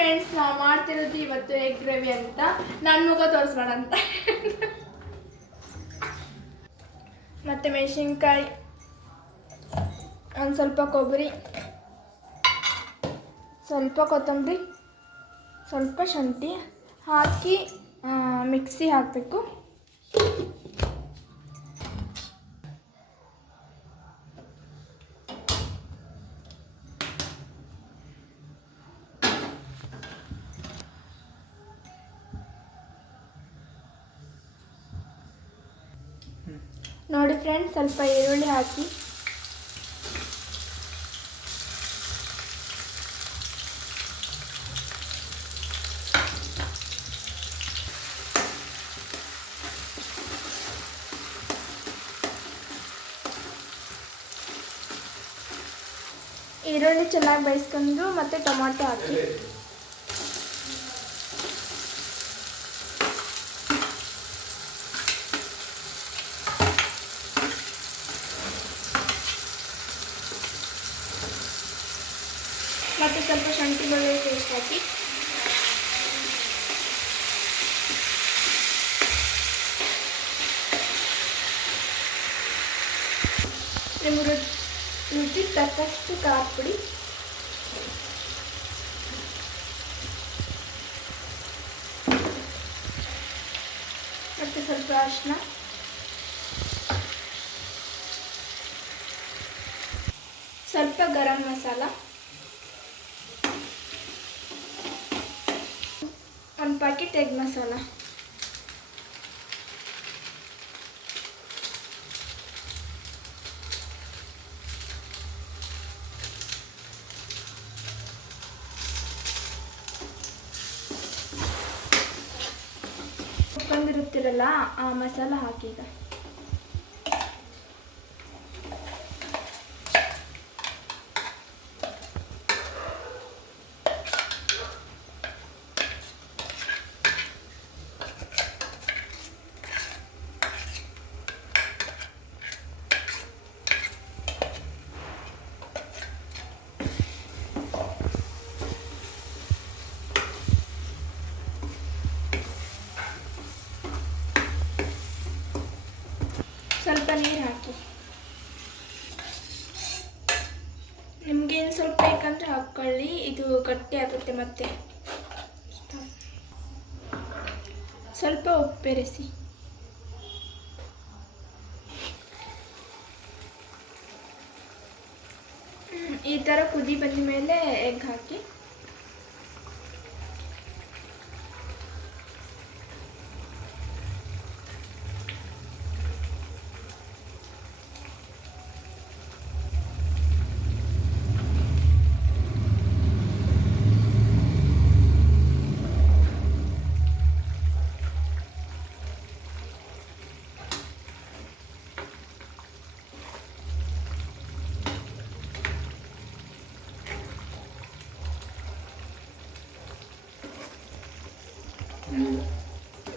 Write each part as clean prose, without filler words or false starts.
Friends, ನಾವು ಮಾಡ್ತಿರೋದು ಇವತ್ತು ಎಗ್ ಗ್ರೇವಿ ಅಂತ. ನನ್ನ ಮುಖ ತೋರಿಸ್ಬೇಡ ಅಂತ. ಮತ್ತು ಮೆಣಸಿನ್ಕಾಯಿ, ಒಂದು ಸ್ವಲ್ಪ ಕೊಬ್ಬರಿ, ಸ್ವಲ್ಪ ಕೊತ್ತಂಬರಿ, ಸ್ವಲ್ಪ ಶುಂಠಿ ಹಾಕಿ ಮಿಕ್ಸಿ ಹಾಕಬೇಕು. ನೋಡಿ ಫ್ರೆಂಡ್ಸ್, ಸ್ವಲ್ಪ ಈರುಳ್ಳಿ ಹಾಕಿ, ಈರುಳ್ಳಿ ಚೆನ್ನಾಗಿ ಬೇಯಿಸ್ಕೊಂಡು ಮತ್ತು ಟೊಮಾಟೊ ಹಾಕಿ, ಮತ್ತು ಸ್ವಲ್ಪ ಶುಂಠಿ ಬೆಳ್ಳುಳ್ಳಿ ಪೇಸ್ಟ್ ಹಾಕಿ, ನಿಮಗೆ ರುಚಿಗೆ ತಕ್ಕಷ್ಟು ಖಾರ ಪುಡಿ, ಮತ್ತು ಸ್ವಲ್ಪ ಅರಿಶಿನ, ಸ್ವಲ್ಪ ಗರಂ ಮಸಾಲ, ಒಂದು ಪ್ಯಾಕೆಟ್ ಎಗ್ ಮಸಾಲ, ಬಂದಿರುತ್ತಿರಲ್ಲ ಆ ಮಸಾಲ ಹಾಕಿ. ಈಗ ಸ್ವಲ್ಪ ನೀರು ಹಾಕಿ, ನಿಮಗೇನು ಸ್ವಲ್ಪ ಬೇಕಂದ್ರೆ ಹಾಕ್ಕೊಳ್ಳಿ, ಇದು ಗಟ್ಟಿ ಆಗುತ್ತೆ. ಮತ್ತೆ ಸ್ವಲ್ಪ ಉಪ್ಪು ಬೆರೆಸಿ, ಈ ಥರ ಕುದಿ ಬಂದ ಮೇಲೆ ಎಗ್ ಹಾಕಿ,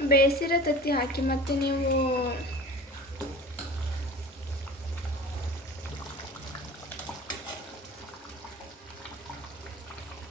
ಬೇಯಿಸಿರೋ ತತ್ತಿ ಹಾಕಿ. ಮತ್ತು ನೀವು